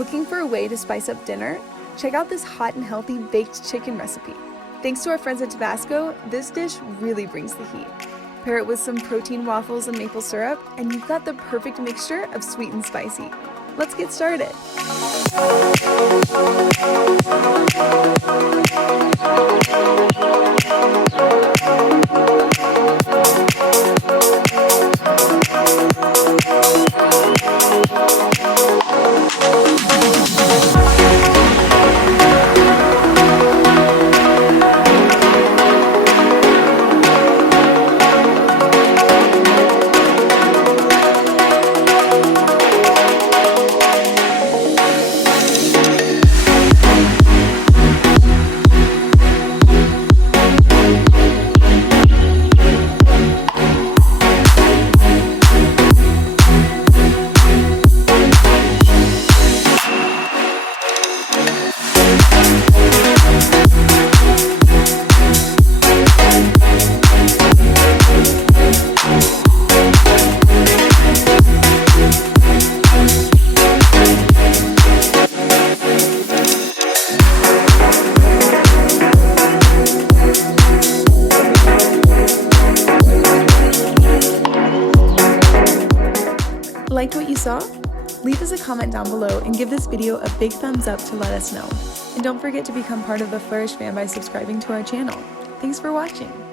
Looking for a way to spice up dinner? Check out this hot and healthy baked chicken recipe. Thanks to our friends at Tabasco, this dish really brings the heat. Pair it with some protein waffles and maple syrup, and you've got the perfect mixture of sweet and spicy. Let's get started. Liked what you saw? Leave us a comment down below and give this video a big thumbs up to let us know. And don't forget to become part of the Flourish fam by subscribing to our channel. Thanks for watching!